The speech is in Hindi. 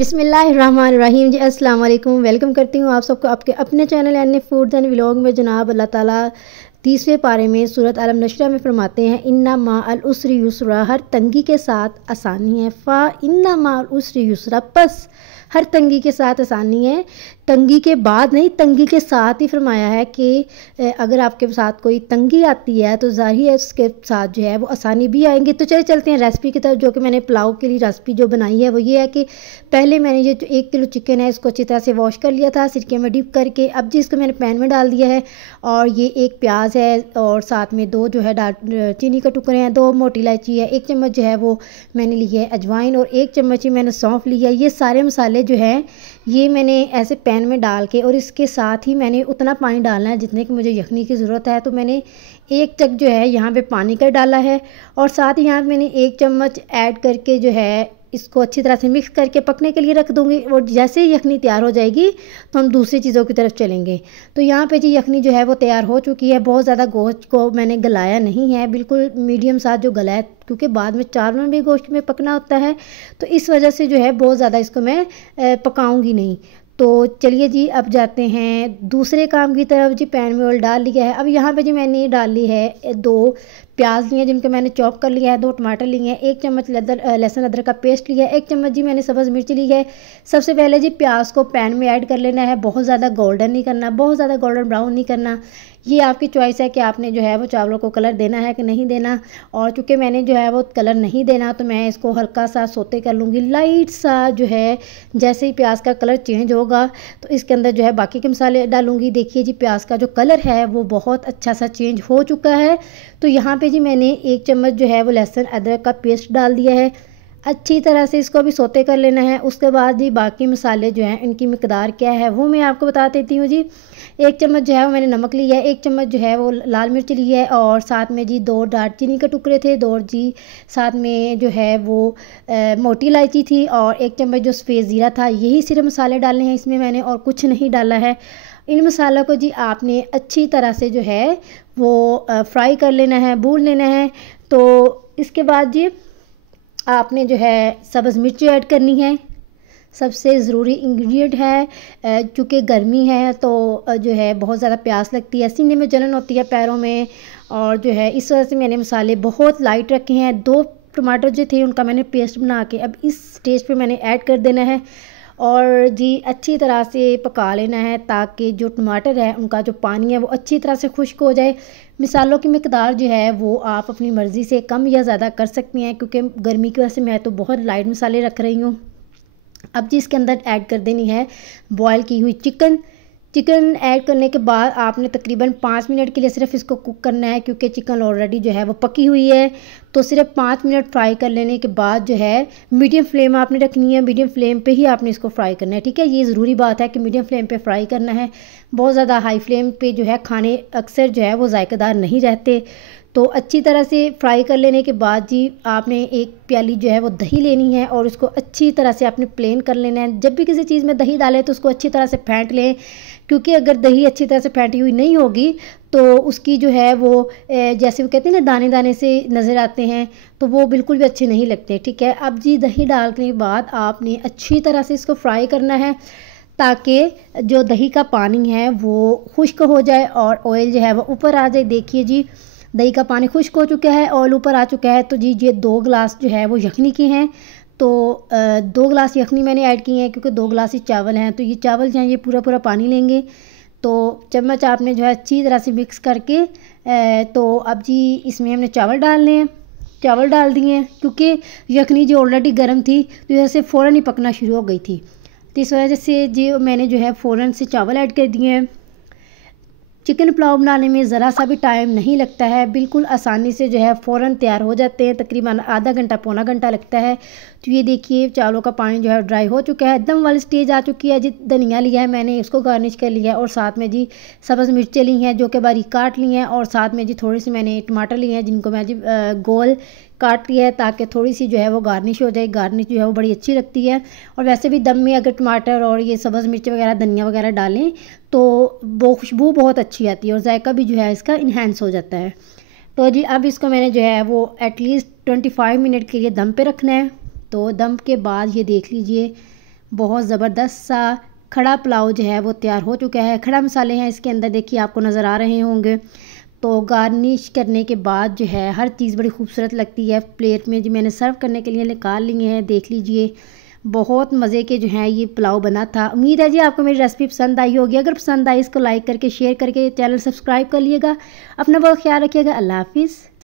बिस्मिल्लाहिर्रहमानिर्रहीम जी, अस्सलाम वालेकुम। वेलकम करती हूँ आप सबको आपके अपने चैनल यानी फूड एंड व्लॉग में। जनाब अल्लाह ताला 30वें पारे में सूरत अलम नशरा में फरमाते हैं, इन्ना मा अल उसरी युसरा, हर तंगी के साथ आसानी है। फ़ा इन्ना मा अल उसरी युसरा, बस हर तंगी के साथ आसानी है। तंगी के बाद नहीं, तंगी के साथ ही फरमाया है कि अगर आपके साथ कोई तंगी आती है तो ज़ाहिर है उसके साथ जो है वो आसानी भी आएंगी। तो चले चलते हैं रेसिपी की तरफ, जो कि मैंने पुलाव के लिए रेसिपी जो बनाई है वो ये है कि पहले मैंने ये जो 1 किलो चिकन है इसको अच्छी तरह से वॉश कर लिया था सिरके में डिप करके। अब जी इसको मैंने पैन में डाल दिया है और ये 1 प्याज है और साथ में 2 जो है चीनी के टुकड़े हैं, 2 मोटी इलायची है, 1 चम्मच जो है वो मैंने ली है अजवाइन और 1 चम्मच ही मैंने सौंफ लिया है। ये सारे मसाले जो है ये मैंने ऐसे पैन में डाल के और इसके साथ ही मैंने उतना पानी डालना है जितने की मुझे यखनी की ज़रूरत है। तो मैंने 1 जग जो है यहाँ पे पानी का डाला है और साथ ही यहाँ पे मैंने 1 चम्मच ऐड करके जो है इसको अच्छी तरह से मिक्स करके पकने के लिए रख दूँगी। और जैसे ही यखनी तैयार हो जाएगी तो हम दूसरी चीज़ों की तरफ चलेंगे। तो यहाँ पे जी यखनी जो है वो तैयार हो चुकी है। बहुत ज़्यादा गोश्त को मैंने गलाया नहीं है, बिल्कुल मीडियम साथ जो गलाया, क्योंकि बाद में चावल में भी गोश्त में पकना होता है, तो इस वजह से जो है बहुत ज़्यादा इसको मैं पकाऊंगी नहीं। तो चलिए जी अब जाते हैं दूसरे काम की तरफ। जी पैन में ऑयल डाल लिया है। अब यहाँ पे जी मैंने डाल ली है 2 प्याज लिए जिनको मैंने चॉप कर लिया है, 2 टमाटर लिए हैं, 1 चम्मच लहसुन अदरक का पेस्ट लिया है, 1 चम्मच जी मैंने सब्ज़ मिर्च ली है। सबसे पहले जी प्याज को पैन में ऐड कर लेना है। बहुत ज़्यादा गोल्डन नहीं करना, बहुत ज़्यादा गोल्डन ब्राउन नहीं करना। ये आपकी चॉइस है कि आपने जो है वो चावलों को कलर देना है कि नहीं देना। और चूँकि मैंने जो है वो कलर नहीं देना तो मैं इसको हल्का सा सोते कर लूँगी, लाइट सा जो है। जैसे ही प्याज का कलर चेंज होगा तो इसके अंदर जो है बाकी के मसाले डालूँगी। देखिए जी प्याज का जो कलर है वो बहुत अच्छा सा चेंज हो चुका है। तो यहाँ पे जी मैंने 1 चम्मच जो है वो लहसुन अदरक का पेस्ट डाल दिया है। अच्छी तरह से इसको भी सोते कर लेना है। उसके बाद जी बाकी मसाले जो हैं इनकी मिकदार क्या है वो मैं आपको बता देती हूँ जी। 1 चम्मच जो है वो मैंने नमक लिया है, 1 चम्मच जो है वो लाल मिर्च ली है और साथ में जी 2 दालचीनी के टुकड़े थे, 2 जी साथ में जो है वो मोटी इलायची थी और 1 चम्मच जो सफ़ेद ज़ीरा था। यही सिर्फ मसाले डालने हैं इसमें, मैंने और कुछ नहीं डाला है। इन मसालों को जी आपने अच्छी तरह से जो है वो फ्राई कर लेना है, भून लेना है। तो इसके बाद जी आपने जो है सब्ज़ मिर्च ऐड करनी है, सबसे ज़रूरी इंग्रेडिएंट है। चूँकि गर्मी है तो जो है बहुत ज़्यादा प्यास लगती है, सीने में जलन होती है, पैरों में, और जो है इस वजह से मैंने मसाले बहुत लाइट रखे हैं। 2 टमाटर जो थे उनका मैंने पेस्ट बना के अब इस स्टेज पे मैंने ऐड कर देना है और जी अच्छी तरह से पका लेना है ताकि जो टमाटर है उनका जो पानी है वो अच्छी तरह से खुश्क हो जाए। मिसालों की मिकदार जो है वो आप अपनी मर्ज़ी से कम या ज़्यादा कर सकती हैं, क्योंकि गर्मी की वजह से मैं तो बहुत लाइट मसाले रख रही हूँ। अब जी इसके अंदर ऐड कर देनी है बॉयल की हुई चिकन। चिकन ऐड करने के बाद आपने तकरीबन 5 मिनट के लिए सिर्फ इसको कुक करना है, क्योंकि चिकन ऑलरेडी जो है वो पकी हुई है। तो सिर्फ 5 मिनट फ्राई कर लेने के बाद जो है मीडियम फ्लेम आपने रखनी है, मीडियम फ्लेम पे ही आपने इसको फ्राई करना है, ठीक है। ये ज़रूरी बात है कि मीडियम फ्लेम पे फ्राई करना है। बहुत ज़्यादा हाई फ्लेम पे जो है खाने अक्सर जो है वो जायकेदार नहीं रहते। तो अच्छी तरह से फ्राई कर लेने के बाद जी आपने 1 प्याली जो है वो दही लेनी है और उसको अच्छी तरह से आपने प्लेन कर लेना है। जब भी किसी चीज़ में दही डालें तो उसको अच्छी तरह से फेंट लें, क्योंकि अगर दही अच्छी तरह से फेंटी हुई नहीं होगी तो उसकी जो है वो जैसे वो कहते हैं ना दाने दाने से नज़र आते हैं, तो वो बिल्कुल भी अच्छे नहीं लगते, ठीक है। अब जी दही डालने के बाद आपने अच्छी तरह से इसको फ्राई करना है ताकि जो दही का पानी है वो खुश्क हो जाए और ऑयल जो है वो ऊपर आ जाए। देखिए जी दही का पानी खुश्क हो चुका है, ऑयल ऊपर आ चुका है। तो जी ये 2 गिलास जो है वो यखनी के हैं। तो 2 गिलास यखनी मैंने ऐड की हैं, क्योंकि 2 गिलास ही चावल हैं। तो ये चावल जो हैं ये पूरा पूरा पानी लेंगे। तो चम्मच आपने जो है अच्छी तरह से मिक्स करके तो अब जी इसमें हमने चावल डालने हैं। चावल डाल दिए हैं, क्योंकि यखनी जो ऑलरेडी गर्म थी तो जैसे फ़ौरन ही पकना शुरू हो गई थी, तो इस वजह से जो मैंने जो है फ़ौरन से चावल ऐड कर दिए हैं। चिकन पुलाव बनाने में ज़रा सा भी टाइम नहीं लगता है, बिल्कुल आसानी से जो है फ़ौरन तैयार हो जाते हैं, तकरीबन आधा घंटा पौना घंटा लगता है। तो ये देखिए चावलों का पानी जो है ड्राई हो चुका है, दम वाली स्टेज आ चुकी है जी। धनिया लिया है मैंने, इसको गार्निश कर लिया है और साथ में जी सब्ज़ मिर्चें ली हैं जो कि बारीक काट ली हैं और साथ में जी थोड़ी सी मैंने टमाटर लिए हैं जिनको मैं जी गोल काट लिया है ताकि थोड़ी सी जो है वो गार्निश हो जाए। गार्निश जो है वो बड़ी अच्छी लगती है और वैसे भी दम में अगर टमाटर और ये सब्ज़ मिर्च वगैरह धनिया वगैरह डालें तो वो खुशबू बहुत अच्छी आती है और जायका भी जो है इसका इन्हेंस हो जाता है। तो जी अब इसको मैंने जो है वो एटलीस्ट 25 मिनट के लिए दम पे रखना है। तो दम के बाद ये देख लीजिए बहुत ज़बरदस्त सा खड़ा पुलाव जो है वो तैयार हो चुका है। खड़ा मसाले हैं इसके अंदर, देखिए आपको नज़र आ रहे होंगे। तो गार्निश करने के बाद जो है हर चीज़ बड़ी खूबसूरत लगती है। प्लेट में जो मैंने सर्व करने के लिए निकाल लिए हैं, देख लीजिए बहुत मज़े के जो है ये पुलाव बना था। उम्मीद है जी आपको मेरी रेसिपी पसंद आई होगी। अगर पसंद आई इसको लाइक करके शेयर करके चैनल सब्सक्राइब कर लिएगा। अपना बहुत ख्याल रखिएगा। अल्लाह हाफिज़।